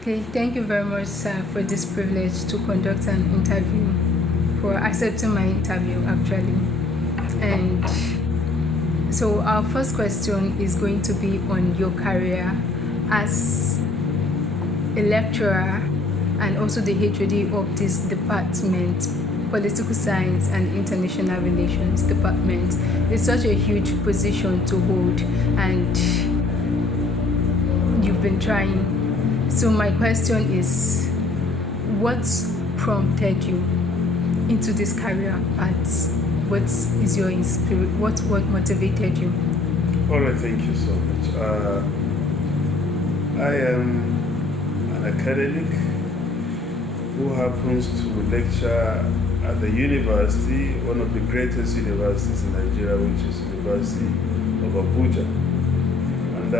Okay, thank you very much, sir, for this privilege to conduct an interview, for accepting my interview, actually. And so, our first question is going to be on your career as a lecturer and also the H.O.D of this department, Political Science and International Relations Department. It's such a huge position to hold, and you've been trying. So my question is, what prompted you into this career path? What is your what motivated you? All right, thank you so much. I am an academic who happens to lecture at the university, one of the greatest universities in Nigeria, which is University of Abuja. And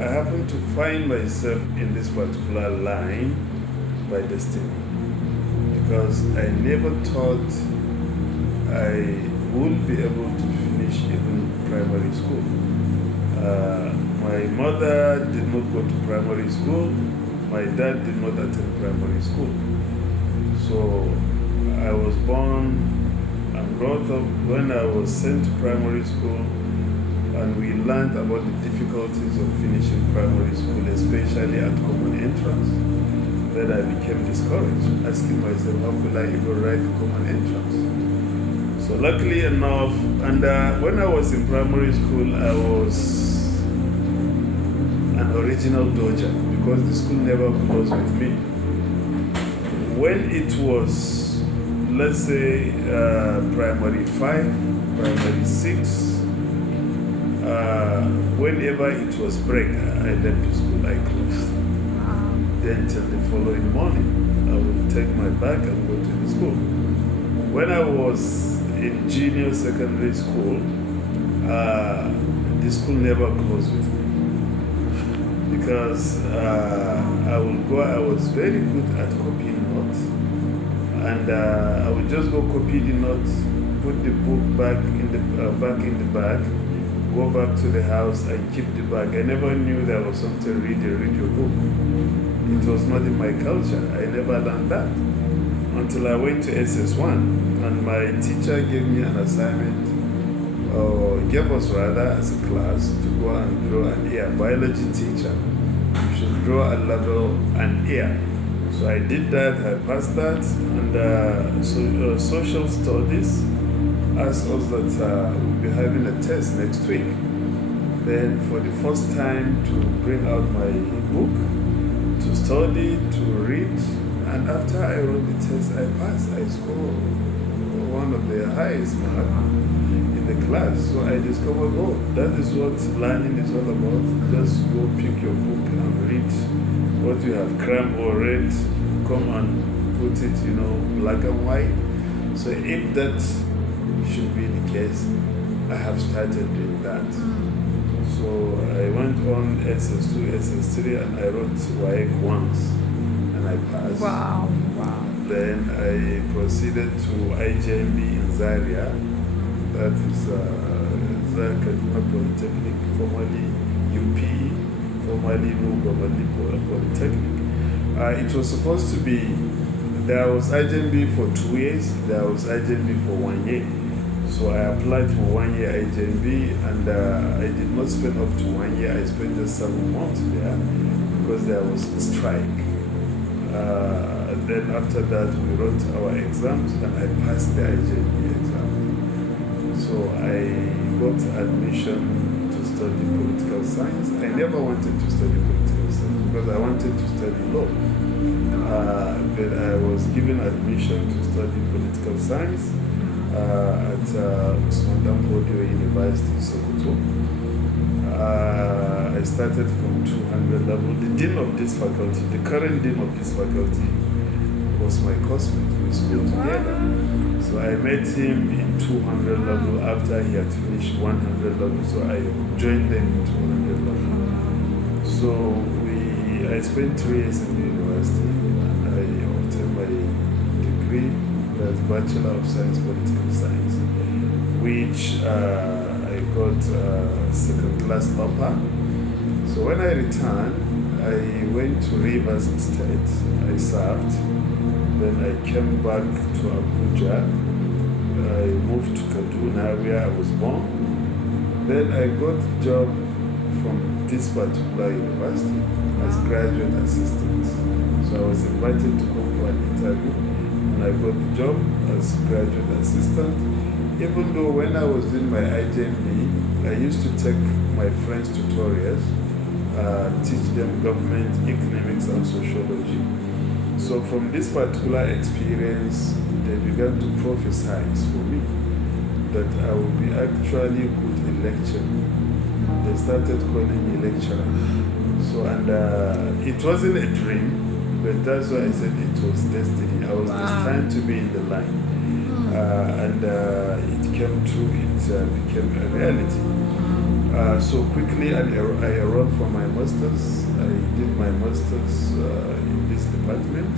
I happen to find myself in this particular line by destiny, because I never thought I would be able to finish even primary school. My mother did not go to primary school. My dad did not attend primary school. So I was born and brought up when I was sent to primary school, and we learned about the difficulties of finishing primary school, especially at common entrance. Then I became discouraged, asking myself, how could I even write common entrance? So luckily enough, and when I was in primary school, I was an original dodger, because the school never closed with me. When it was, let's say, primary 5, primary 6, whenever it was break, I left the school, I closed. Then till the following morning, I would take my bag and go to the school. When I was in junior secondary school, the school never closed with me, because I was very good at copying notes, and I would just go copy the notes, put the book back in the bag, go back to the house and keep the bag. I never knew there was something read your book. It was not in my culture. I never learned that until I went to SS1, and my teacher gave me an assignment, or gave us rather as a class, to go and draw an ear. Biology teacher, you should draw a level, an ear. So I did that, I passed that, and social studies asked us that we'll be having a test next week. Then for the first time, to bring out my book, to study, to read, and after I wrote the test, I passed. I scored one of the highest marks in the class. So I discovered, oh, that is what learning is all about. Just go pick your book and read what you have crammed or read, come and put it, black and white. So if that should be the case, I have started doing that. So I went on SS2, SS3, and I wrote WAEC once, and I passed. Wow. Then I proceeded to IJMB in Zaria. That is Zaria Kaduna Polytechnic, formerly UP, formerly Globalight Polytechnic. It was supposed to be, there was IJMB for 2 years, there was IJMB for 1 year. So I applied for 1 year IJMB, and I did not spend up to 1 year. I spent just 7 months there because there was a strike. Then after that, we wrote our exams, and I passed the IJMB exam. So I got admission to study political science. I never wanted to study political science because I wanted to study law. But I was given admission to study political science at Usman Danfodio University, Sokoto. I started from 200 level. The dean of this faculty, the current dean of this faculty, was my classmate. We schooled together. So I met him in 200 level after he had finished 100 level. So I joined them in 200 level. So I spent 3 years in the university, and I obtained my degree as Bachelor of Science, Political Science, which I got second class upper. So when I returned, I went to Rivers instead. I served. Then I came back to Abuja. I moved to Kaduna where I was born. Then I got a job from this particular university as graduate assistant. So I was invited to come for an interview and I got the job as graduate assistant. Even though when I was doing my IJMB, I used to take my friends' tutorials, teach them government, economics and sociology. So from this particular experience, they began to prophesize for me that I would be actually good in lecturing. They started calling me lecturer. So, and it wasn't a dream, but that's why I said it was destiny. I was destined to be in the line. And it came true, it became a reality. So quickly I enrolled for my master's. I did my master's in this department.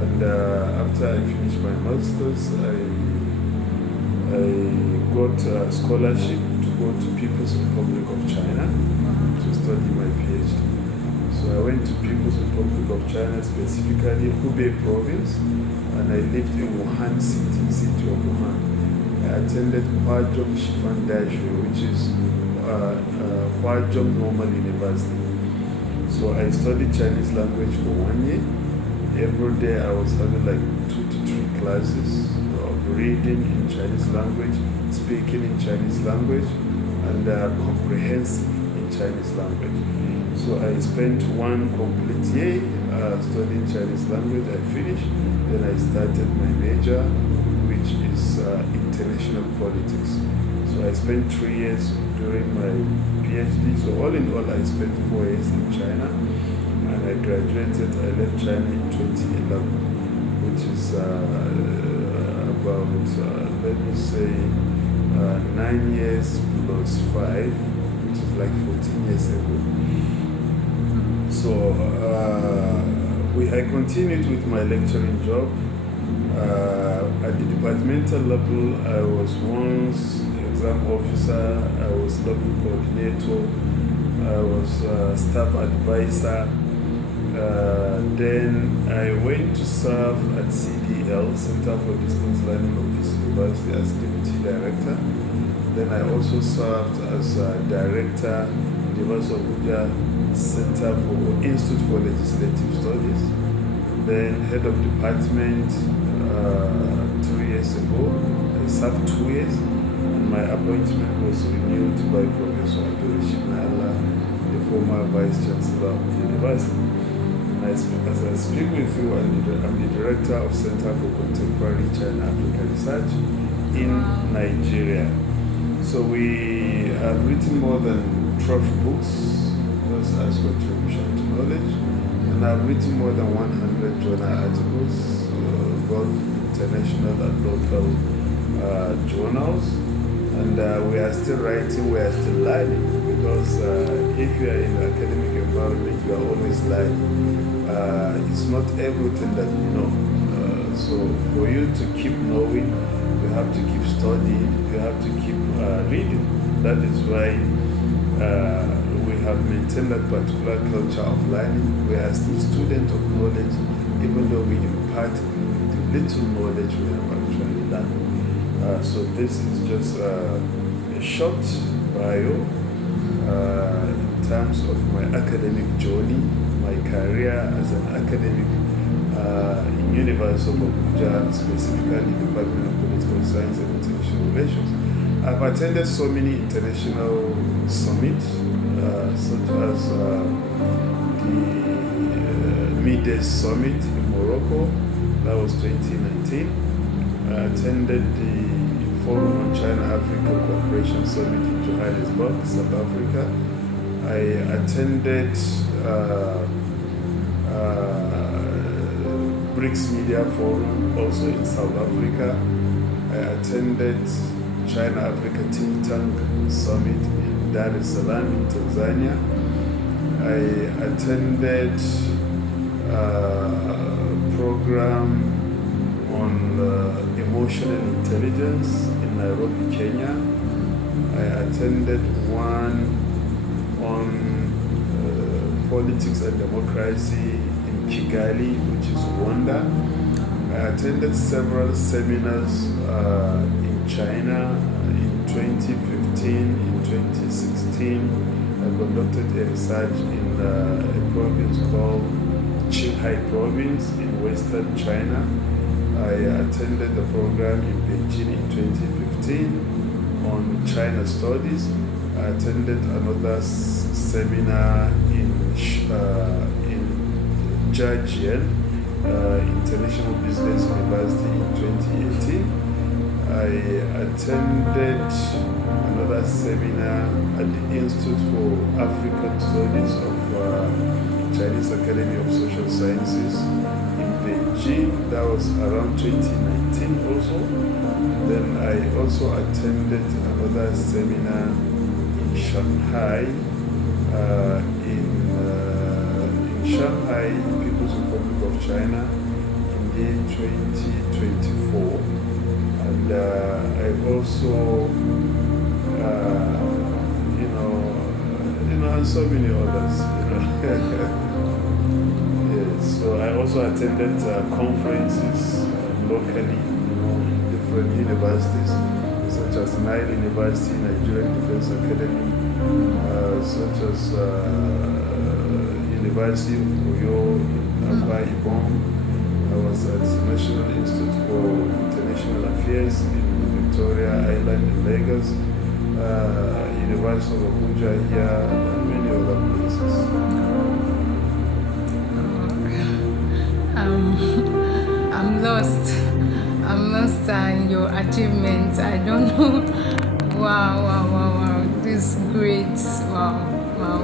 And after I finished my master's, I got a scholarship to go to People's Republic of China to study my PhD. So I went to People's Republic of China, specifically Hubei province, and I lived in Wuhan city of Wuhan. I attended Huazhong Shifan Daishu, which is Huazhong Normal University. So I studied Chinese language for 1 year. Every day I was having like 2 to 3 classes of reading in Chinese language, speaking in Chinese language, and comprehensive in Chinese language. So I spent 1 complete year studying Chinese language. I finished. Then I started my major, which is international politics. So I spent 3 years during my PhD. So all in all, I spent 4 years in China. And I graduated, I left China in 2011, which is about, let me say, 9 years plus 5, which is like 14 years ago. So I continued with my lecturing job. At the departmental level, I was once exam officer, I was level coordinator, I was staff advisor. Then I went to serve at CDL, Center for Distance Learning of this university, as deputy director. Then I also served as director, University of Abuja Center for Institute for Legislative Studies. Then head of department 3 years ago. I served 2 years, and my appointment was renewed by Professor Ibrahim, the former Vice Chancellor of the university. As I speak with you, I'm the director of Center for Contemporary China Africa Research in Nigeria. So we have written more than 12 books as contribution to knowledge, and I've written more than 100 journal articles, both international and local journals. And we are still writing, we are still learning, because if you are in an academic environment, you are always learning. It's not everything that you know. So for you to keep knowing, you have to keep studying, you have to keep reading. That is why we have maintained that particular culture of learning. We are still students of knowledge, even though we impart the little knowledge we have actually learned. So this is just a short bio in terms of my academic journey, my career as an academic in University of Abuja, specifically Department of Political Science and International Relations. I've attended so many international summits, such as the Mid-East Summit in Morocco, that was 2019. I attended the Forum on China-Africa Cooperation Summit in Johannesburg, South Africa. I attended BRICS Media Forum, also in South Africa. I attended China-Africa Think Tank Summit in Dar es Salaam in Tanzania. I attended a program on emotional intelligence in Nairobi, Kenya. I attended one on Politics and Democracy in Ghali, which is Rwanda. I attended several seminars in China in 2015, in 2016. I conducted a research in a province called Qinghai province in western China. I attended the program in Beijing in 2015 on China studies. I attended another seminar in Zhejiang International Business University in 2018. I attended another seminar at the Institute for African Studies of Chinese Academy of Social Sciences in Beijing. That was around 2019 also. Then I also attended another seminar in Shanghai, in Shanghai, People's Republic of China, in the 2024. And I also, and so many others. Yes, so I also attended conferences locally, in different universities, such as Nile University, Nigerian Defense Academy, such as University of Oyo, Ibrahim. I was at the National Institute for International Affairs in Victoria Island in Lagos, University of Abuja here, and many other places. I'm lost in your achievements. I don't know. Wow. This is great. Wow.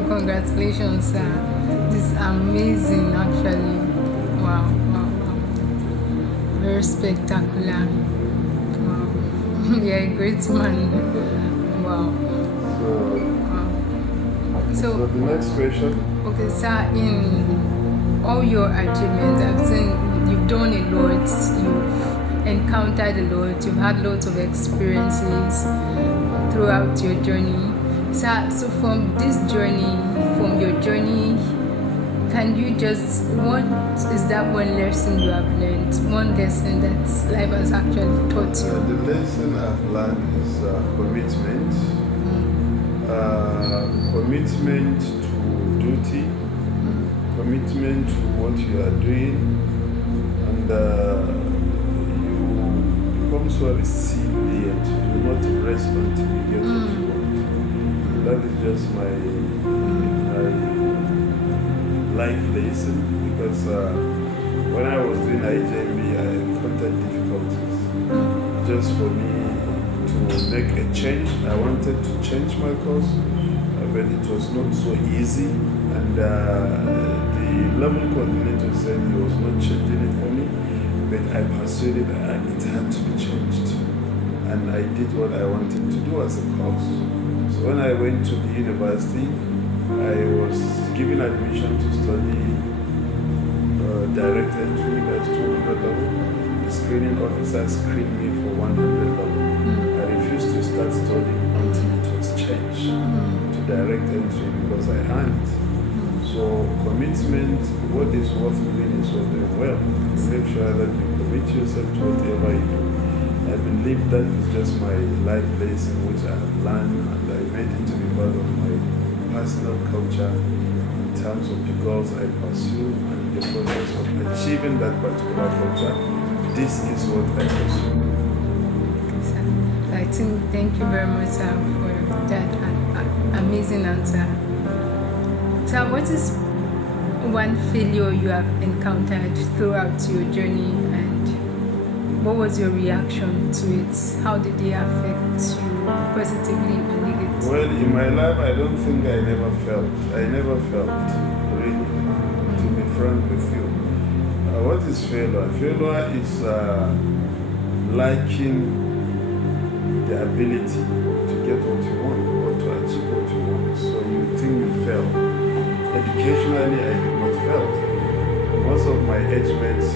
Congratulations. This is amazing, actually. Wow. Very spectacular. Wow. You're a great man. Wow. So the next question. Okay, sir, in all your achievements, I've seen you've done a lot, you've encountered a lot, you've had lots of experiences throughout your journey. Sir, so from your journey, can you what is that one lesson you have learned? One lesson that life has actually taught you? The lesson I've learned is commitment. Commitment to duty, commitment to what you are doing, and you become so resilient. You do not rest until you get what you want. That is just my life lesson, because when I was doing IJMB, I encountered difficulties. Just for me to make a change, I wanted to change my course, but it was not so easy, and the level coordinator said he was not changing it for me, but I persuaded and it had to be changed, and I did what I wanted to do as a course. So when I went to the university, I was given admission to study direct entry, that's 200 level. The screening officer screened me for 100 level. I refused to start studying until it was changed to direct entry because I earned. So commitment, what is worth doing is what doing well. Make sure that you commit yourself to whatever you do. I believe that is just my life lesson which I have learned, and I made it to be part of my personal culture in terms of the goals I pursue and the process of achieving that particular culture. This is what I pursue. Thank you very much, sir, for that amazing answer. So, what is one failure you have encountered throughout your journey, and what was your reaction to it? How did they affect you positively or negatively? Well, in my life, I don't think I never felt, really, to be frank with you. What is failure? Failure is lacking the ability to get what you want or to achieve what you want. So you think you failed. Educationally, I did not fail. Most of my age mates,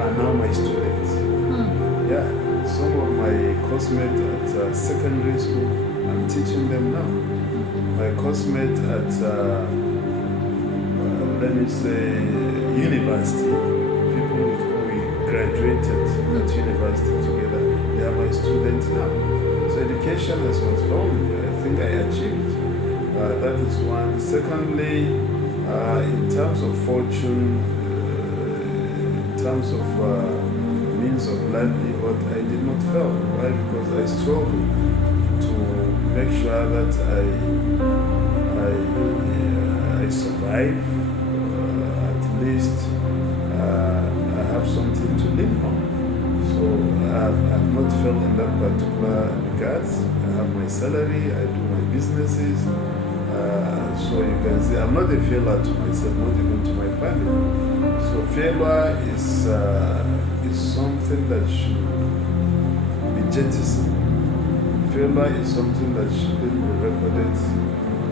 are now my students. Yeah, some of my course mates at secondary school, I'm teaching them now. my coursemate at, let me say, university, people with whom we graduated at university together, they are my students now. So education is what's wrong. I think I achieved. That is one. Secondly, in terms of fortune, in terms of means of livelihood, I did not fail. Why? Because I struggled to make sure that I survive. At least I have something to live on. So I've not failed in that particular regards. I have my salary, I do my businesses. So you can see I'm not a failure to myself, not even to my family. So failure is something that should be jettisoned. Failure is something that shouldn't be recorded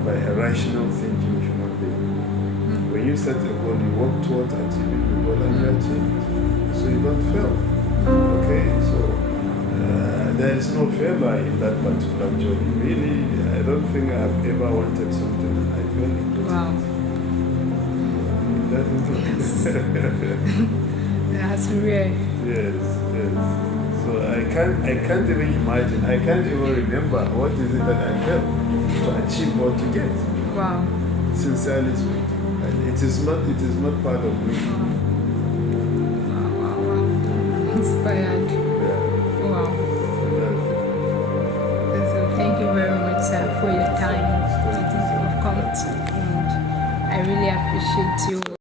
by a rational thinking human being. When you set a goal, you work towards achieving the goal and you achieve it. So you don't fail. Okay, so there is no failure in that particular journey. Really, I don't think I've ever wanted something and I failed. Wow. That is That's rare. Yes. So I can't even imagine. I can't even remember what is it that I failed to achieve or to get. Wow. Sincerely speaking. And it is not part of me. Wow. Inspired. Yeah. Wow. So thank you very much, sir, for your time. Have come, and I really appreciate you